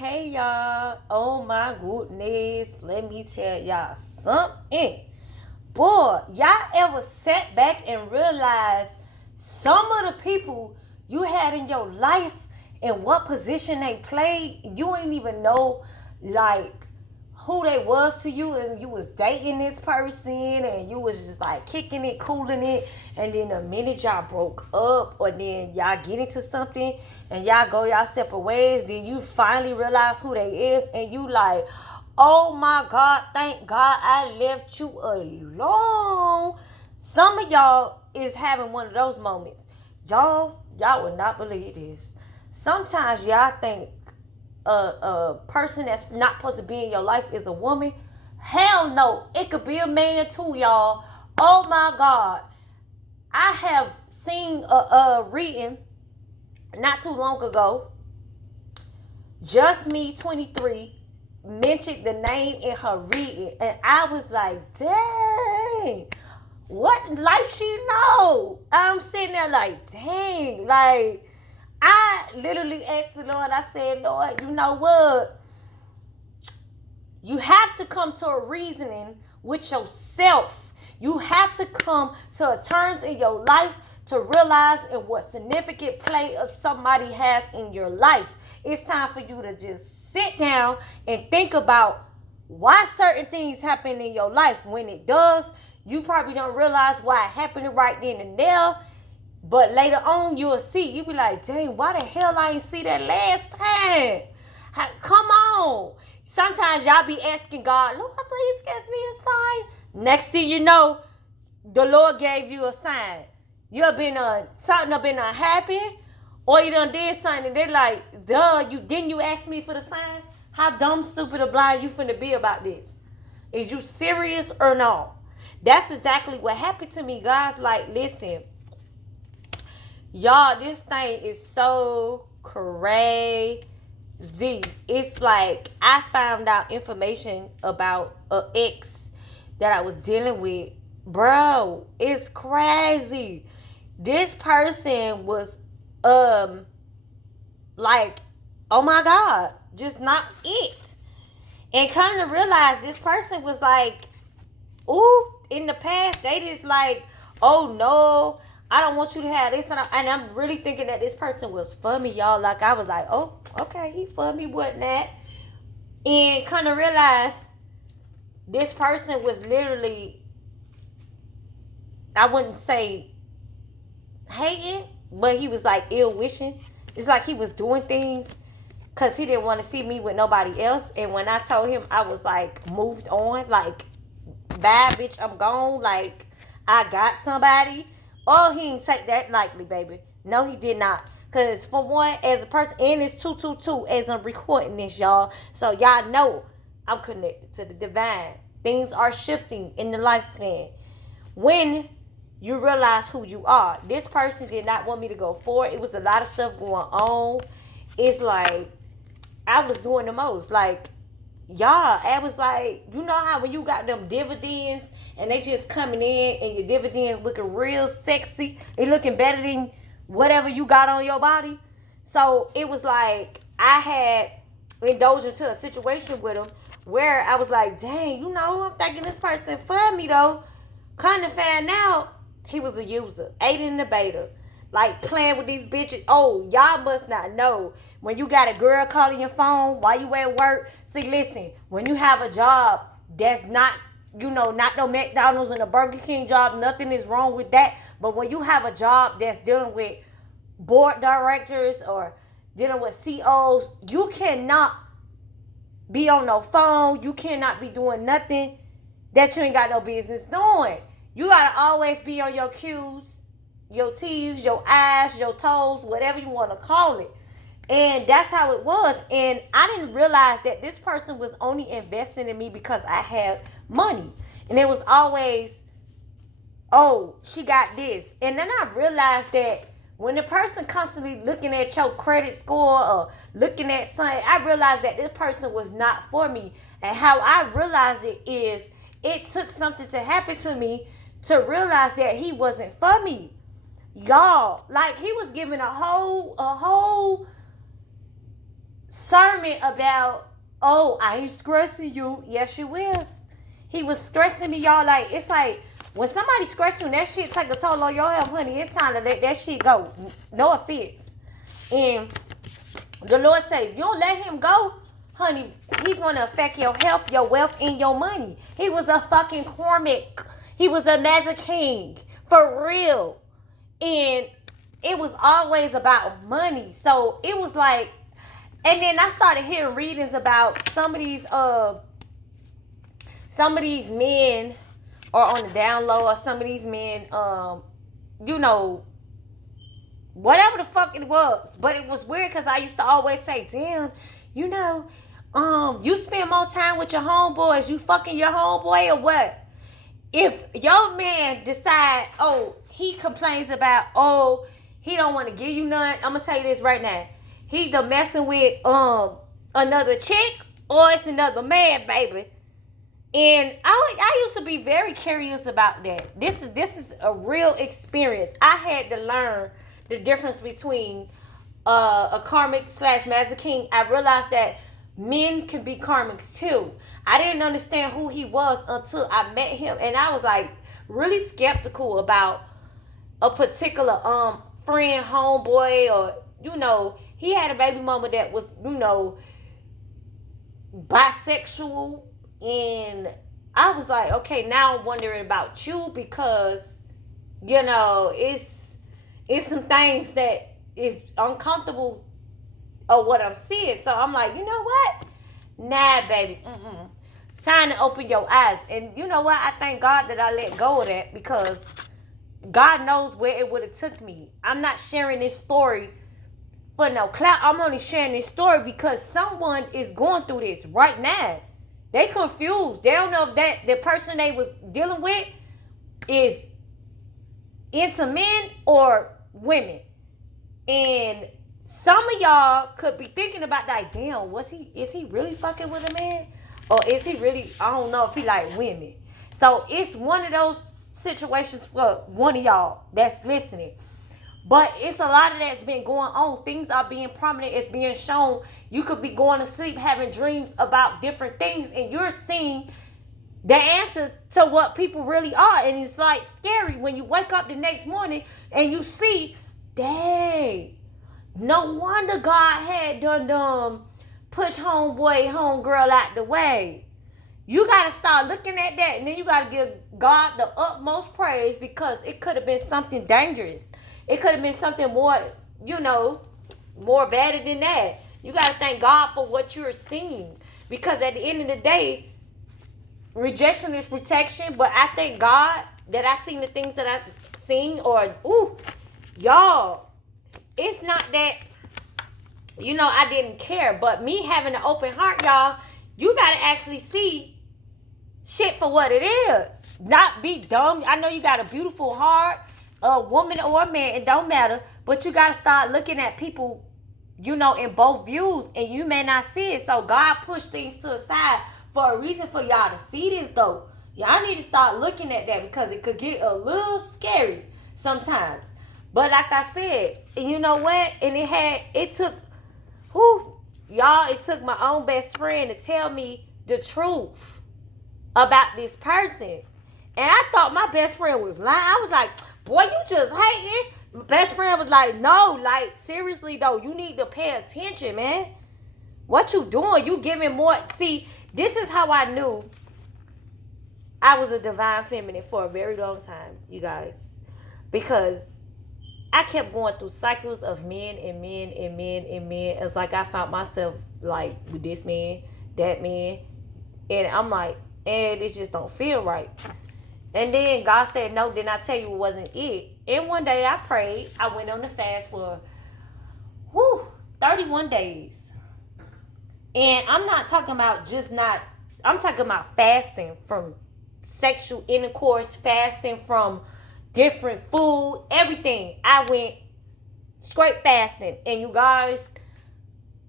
Hey y'all, oh my goodness, let me tell y'all something. Boy, y'all ever sat back and realized some of the people you had in your life and what position they played, you ain't even know like who they was to you, and you was dating this person and you was just like kicking it, cooling it, and then the minute y'all broke up or then y'all get into something and y'all go y'all separate ways, then you finally realize who they is and you like, oh my God, thank God I left you alone. Some of y'all is having one of those moments. Y'all would not believe this. Sometimes y'all think a person that's not supposed to be in your life is a woman. Hell no. It could be a man too, y'all. Oh my God. I have seen a reading not too long ago. Just Me 23 mentioned the name in her reading. And I was like, dang. What life she know? I'm sitting there like, dang. Like, I literally asked the Lord, I said, Lord, you know what? You have to come to a reasoning with yourself. You have to come to a terms in your life to realize in what significant play of somebody has in your life. It's time for you to just sit down and think about why certain things happen in your life. When it does, you probably don't realize why it happened right then and there. But later on, you'll see. You'll be like, dang, why the hell I ain't see that last time? Come on. Sometimes y'all be asking God, Lord, please give me a sign. Next thing you know, the Lord gave you a sign. You have been something have been unhappy, or you done did something and they like, duh, you didn't you ask me for the sign? How dumb, stupid, or blind you finna be about this? Is you serious or no? That's exactly what happened to me. God's like, listen, y'all, this thing is so crazy. It's like I found out information about an ex that I was dealing with. Bro, it's crazy. This person was like, oh my God, just not it. And come to realize this person was like, ooh, in the past, they just like, oh no, I don't want you to have this. And I'm really thinking that this person was for me, y'all. Like, I was like, oh, okay, he for me, whatnot. And kind of realize this person was literally, I wouldn't say hating, but he was like ill wishing. It's like he was doing things because he didn't want to see me with nobody else. And when I told him, I was like moved on, like, bye, bitch, I'm gone. Like, I got somebody. Oh, he didn't take that lightly, baby. No, he did not. Because, for one, as a person, and it's 222 as I'm recording this, y'all. So, y'all know I'm connected to the divine. Things are shifting in the lifespan. When you realize who you are. This person did not want me to go forward. It was a lot of stuff going on. It's like, I was doing the most. Like, y'all, I was like, you know how when you got them dividends and they just coming in and your dividends looking real sexy, they looking better than whatever you got on your body. So it was like I had indulged into a situation with him where I was like, dang, you know, I'm thinking this person for me though. Kind of found out he was a user, aiding and abater, like playing with these bitches. Oh, y'all must not know. When you got a girl calling your phone while you at work, see, listen, when you have a job that's not, you know, not no McDonald's and a Burger King job, nothing is wrong with that. But when you have a job that's dealing with board directors or dealing with COs, you cannot be on no phone. You cannot be doing nothing that you ain't got no business doing. You gotta always be on your Q's, your T's, your I's, your toes, whatever you want to call it. And that's how it was. And I didn't realize that this person was only investing in me because I had money. And it was always, oh, she got this. And then I realized that when the person constantly looking at your credit score or looking at something, I realized that this person was not for me. And how I realized it is, it took something to happen to me to realize that he wasn't for me. Y'all, like, he was giving a whole sermon about, oh, I ain't stressing you. Yes, you will. He was stressing me, y'all. Like, it's like, when somebody stress you and that shit take a toll on your health, honey, it's time to let that shit go. No offense. And the Lord said, if you don't let him go, honey, he's going to affect your health, your wealth, and your money. He was a fucking Cormac. He was a Magic King. For real. And it was always about money. So it was like, and then I started hearing readings about some of these men are on the down low, or some of these men, you know, whatever the fuck it was. But it was weird because I used to always say, damn, you know, you spend more time with your homeboys, you fucking your homeboy or what? If your man decide, oh, he complains about, oh, he don't want to give you none, I'm gonna tell you this right now. He either messing with another chick or it's another man, baby. And I used to be very curious about that. This is a real experience. I had to learn the difference between a karmic / Magic King. I realized that men can be karmics too. I didn't understand who he was until I met him, and I was like really skeptical about a particular friend, homeboy, or you know, he had a baby mama that was, you know, bisexual. And I was like, okay, now I'm wondering about you because, you know, it's some things that is uncomfortable of what I'm seeing. So I'm like, you know what? Nah, baby. It's time to open your eyes. And you know what? I thank God that I let go of that because God knows where it would have took me. I'm not sharing this story for no clout. I'm only sharing this story because someone is going through this right now. They confused. They don't know if that the person they was dealing with is into men or women. And some of y'all could be thinking about that, damn, is he really fucking with a man? Or is he really, I don't know if he like women. So it's one of those situations for one of y'all that's listening. But it's a lot of that's been going on. Things are being prominent. It's being shown. You could be going to sleep having dreams about different things. And you're seeing the answers to what people really are. And it's like scary when you wake up the next morning and you see, dang, no wonder God had done push homeboy, homegirl out the way. You got to start looking at that. And then you got to give God the utmost praise because it could have been something dangerous. It could have been something more, you know, more better than that. You got to thank God for what you're seeing. Because at the end of the day, rejection is protection. But I thank God that I seen the things that I've seen. Or, ooh, y'all, it's not that, you know, I didn't care. But me having an open heart, y'all, you got to actually see shit for what it is. Not be dumb. I know you got a beautiful heart. A woman or a man, it don't matter. But you got to start looking at people, you know, in both views. And you may not see it. So God pushed things to the side for a reason for y'all to see this, though. Y'all need to start looking at that because it could get a little scary sometimes. But like I said, you know what? And it took my own best friend to tell me the truth about this person. And I thought my best friend was lying. I was like, boy, you just hating. My best friend was like, no, like, seriously, though, you need to pay attention, man. What you doing? You giving more. See, this is how I knew I was a divine feminine for a very long time, you guys. Because I kept going through cycles of men and men and men and men. It's like I found myself, like, with this man, that man. And I'm like, and it just don't feel right. And then God said, no, didn't I tell you it wasn't it? And one day I prayed. I went on the fast for 31 days. And I'm not talking about I'm talking about fasting from sexual intercourse, fasting from different food, everything. I went straight fasting. And you guys,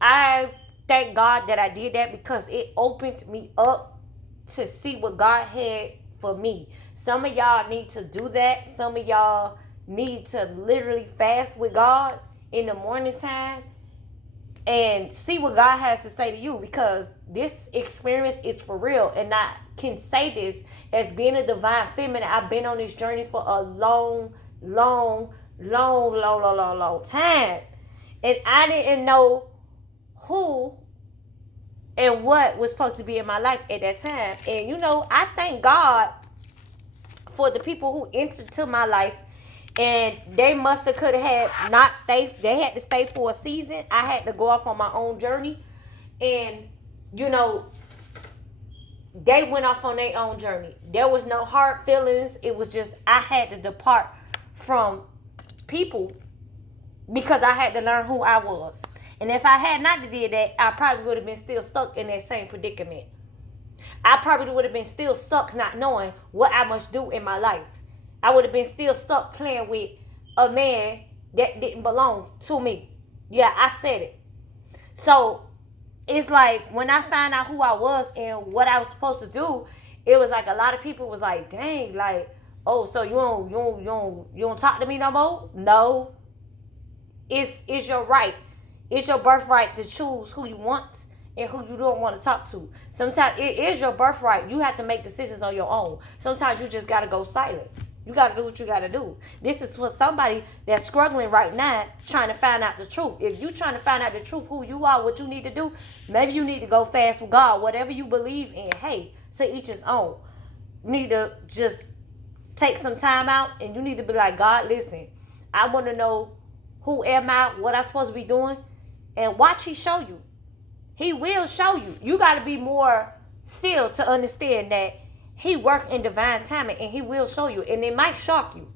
I thank God that I did that because it opened me up to see what God had for me. Some of y'all need to do that. Some of y'all need to literally fast with God in the morning time and see what God has to say to you, because this experience is for real. And I can say this as being a divine feminine. I've been on this journey for a long time. And I didn't know who and what was supposed to be in my life at that time. And I thank God for the people who entered to my life, and they must have could have had not stay. They had to stay for a season. I had to go off on my own journey, and they went off on their own journey. There was no hard feelings. It was just I had to depart from people because I had to learn who I was. And if I had not did that, I probably would have been still stuck in that same predicament. I probably would have been still stuck not knowing what I must do in my life. I would have been still stuck playing with a man that didn't belong to me. Yeah, I said it. So it's like when I found out who I was and what I was supposed to do, it was like a lot of people was like, dang, like, oh, so you don't talk to me no more? No. It's your right. It's your birthright to choose who you want and who you don't want to talk to. Sometimes it is your birthright. You have to make decisions on your own. Sometimes you just got to go silent. You got to do what you got to do. This is for somebody that's struggling right now trying to find out the truth. If you trying to find out the truth, who you are, what you need to do, maybe you need to go fast with God. Whatever you believe in, hey, to each his own. You need to just take some time out and you need to be like, God, listen, I want to know who am I, what I'm supposed to be doing, and watch he show you. He will show you. You got to be more still to understand that he worked in divine timing and he will show you. And it might shock you.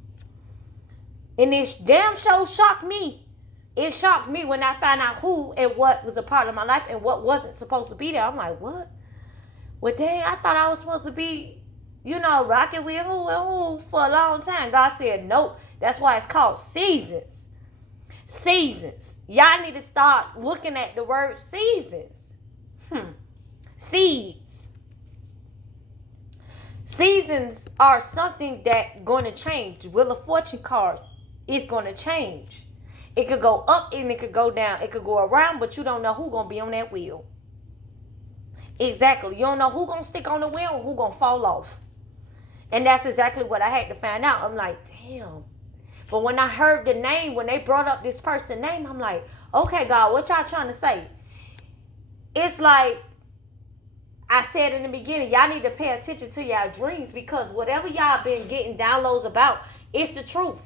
And this damn show shocked me. It shocked me when I found out who and what was a part of my life and what wasn't supposed to be there. I'm like, what? Well, dang, I thought I was supposed to be, rocking with who and who for a long time. God said, nope. That's why it's called seasons. Seasons. Y'all need to start looking at the word seasons. Seeds. Seasons are something that going to change. Wheel of Fortune card is going to change. It could go up and it could go down. It could go around, but you don't know who's going to be on that wheel. Exactly. You don't know who's going to stick on the wheel and who's going to fall off. And that's exactly what I had to find out. I'm like, damn. But when I heard the name, when they brought up this person's name, I'm like, okay, God, what y'all trying to say? It's like I said in the beginning, y'all need to pay attention to y'all dreams, because whatever y'all been getting downloads about, it's the truth.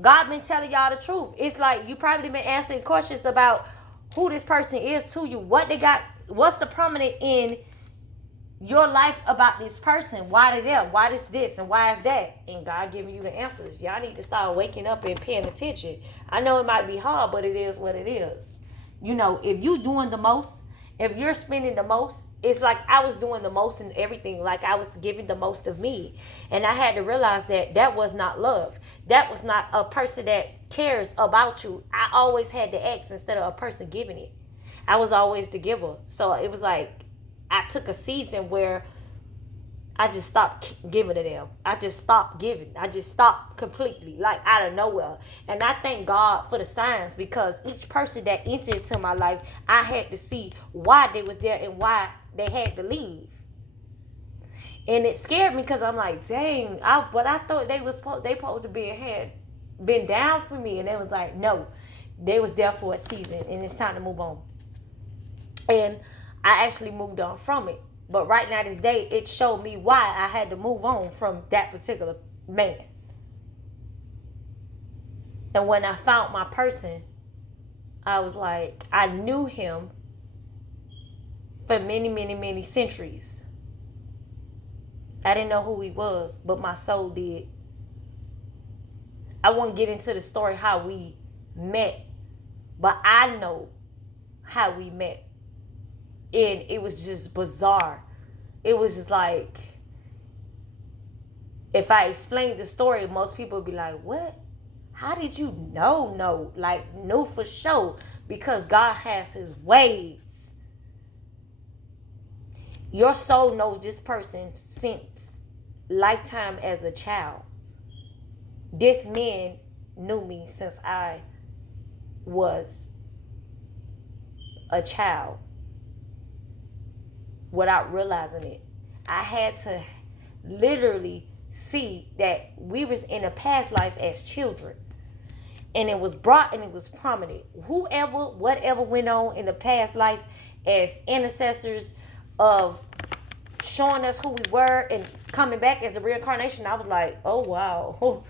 God been telling y'all the truth. It's like you probably been asking questions about who this person is to you, what they got, what's the prominent in your life about this person, why they there, why this and why is that, and God giving you the answers. Y'all need to start waking up and paying attention. I know it might be hard, but it is what it is. If you doing the most, if you're spending the most, it's like I was doing the most in everything, like I was giving the most of me, and I had to realize that was not love. That was not a person that cares about you. I always had to ask instead of a person giving it. I was always the giver. So it was like I took a season where I just stopped giving to them. I just stopped giving. I just stopped completely, like out of nowhere. And I thank God for the signs, because each person that entered into my life, I had to see why they was there and why they had to leave. And it scared me, because I'm like, dang, but I thought they supposed to be had been down for me, and they was like, no, they was there for a season, and it's time to move on. And I actually moved on from it. But right now, this day, it showed me why I had to move on from that particular man. And when I found my person, I was like, I knew him for many, many, many centuries. I didn't know who he was, but my soul did. I won't get into the story how we met, but I know how we met. And it was just bizarre. It was just like, if I explained the story, most people would be like, what? How did you know? No, like, know for sure, because God has his ways. Your soul knows this person since lifetime as a child. This man knew me since I was a child without realizing it. I had to literally see that we was in a past life as children. And it was brought and it was prominent. Whoever, whatever went on in the past life as intercessors of showing us who we were and coming back as a reincarnation, I was like, oh wow.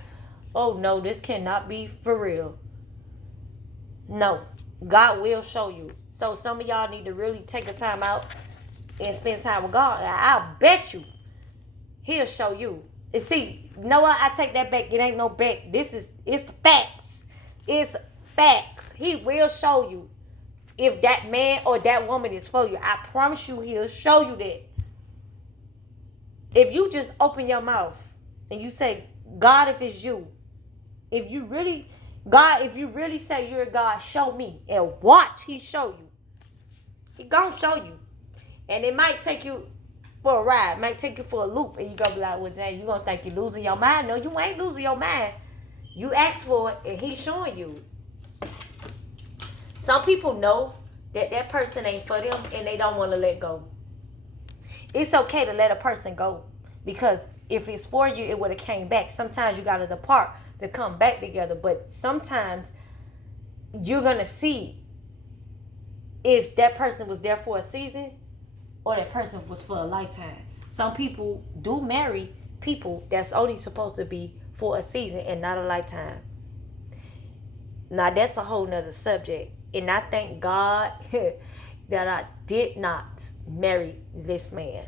Oh no, this cannot be for real. No, God will show you. So some of y'all need to really take the time out and spend time with God. I'll bet you He'll show you. And see, you know what? I take that back. It ain't no bet. It's facts. It's facts. He will show you if that man or that woman is for you. I promise you, He'll show you that. If you just open your mouth and you say, God, if it's you, if you really say you're God, show me. And watch He show you. He gonna show you. And it might take you for a ride. It might take you for a loop. And you gonna be like, well, dang, you gonna think you're losing your mind. No, you ain't losing your mind. You asked for it and He's showing you. Some people know that person ain't for them and they don't want to let go. It's okay to let a person go, because if it's for you, it would have came back. Sometimes you got to depart to come back together, but sometimes you're going to see if that person was there for a season or that person was for a lifetime. Some people do marry people that's only supposed to be for a season and not a lifetime. Now that's a whole nother subject. And I thank God that I did not marry this man.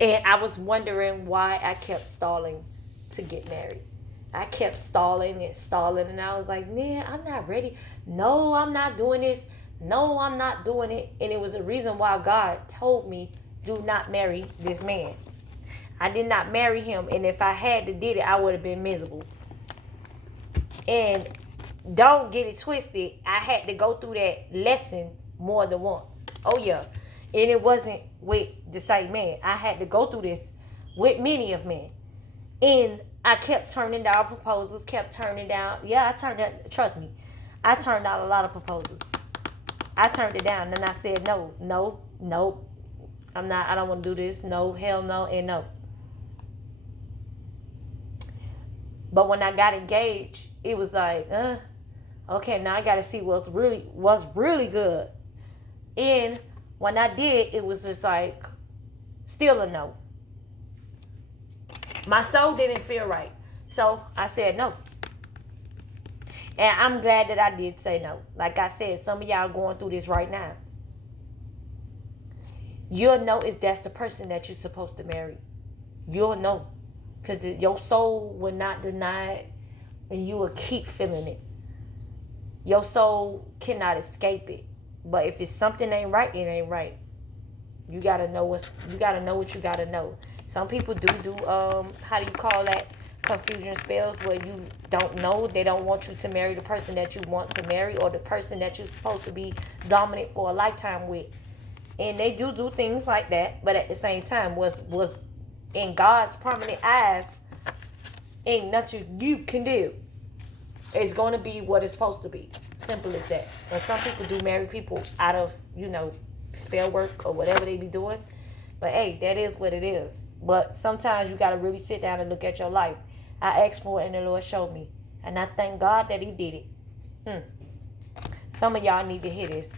And I was wondering why I kept stalling to get married. I kept stalling and I was like, man, I'm not ready. No, I'm not doing this. No, I'm not doing it. And it was a reason why God told me, do not marry this man. I did not marry him. And if I had to did it, I would have been miserable. And don't get it twisted. I had to go through that lesson more than once. Oh, yeah. And it wasn't with the same man. I had to go through this with many of men. And I kept turning down proposals, kept turning down. Yeah, I turned down, trust me, I turned down a lot of proposals. I turned it down and I said, no, I don't want to do this. No, hell no, and no. But when I got engaged, it was like, okay, now I got to see what's really good. And when I did, it was just like, still a no. My soul didn't feel right. So I said no. And I'm glad that I did say no. Like I said, some of y'all going through this right now. You'll know if that's the person that you're supposed to marry. You'll know. Because your soul will not deny it. And you will keep feeling it. Your soul cannot escape it. But if it's something ain't right, it ain't right. You gotta know what you gotta know. Some people do how do you call that? Confusion spells, where you don't know. They don't want you to marry the person that you want to marry, or the person that you're supposed to be dominant for a lifetime with. And they do things like that, but at the same time, was in God's prominent eyes, ain't nothing you can do. It's going to be what it's supposed to be. Simple as that. But some people do marry people out of, spell work or whatever they be doing. But hey, that is what it is. But sometimes you got to really sit down and look at your life. I asked for it and the Lord showed me. And I thank God that He did it. Some of y'all need to hear this.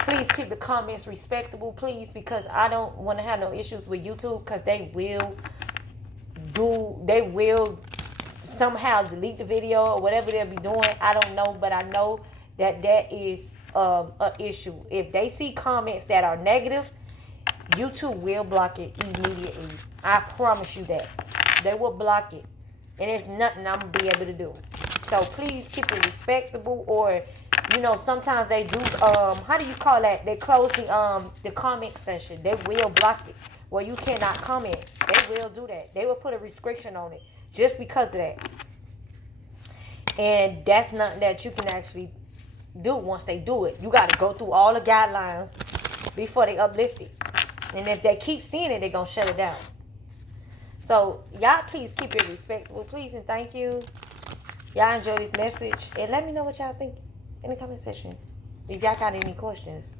Please keep the comments respectable, please, because I don't want to have no issues with YouTube, because they will somehow delete the video or whatever they'll be doing. I don't know, but I know that is an issue. If they see comments that are negative, YouTube will block it immediately. I promise you that. They will block it. And there's nothing I'm going to be able to do. So please keep it respectable. Or, sometimes they do, how do you call that? They close the comment section. They will block it. Well, you cannot comment. They will do that. They will put a restriction on it just because of that. And that's nothing that you can actually do once they do it. You got to go through all the guidelines before they uplift it. And if they keep seeing it, they're going to shut it down. So, y'all please keep it respectable. Please and thank you. Y'all enjoy this message. And let me know what y'all think in the comment section. If y'all got any questions,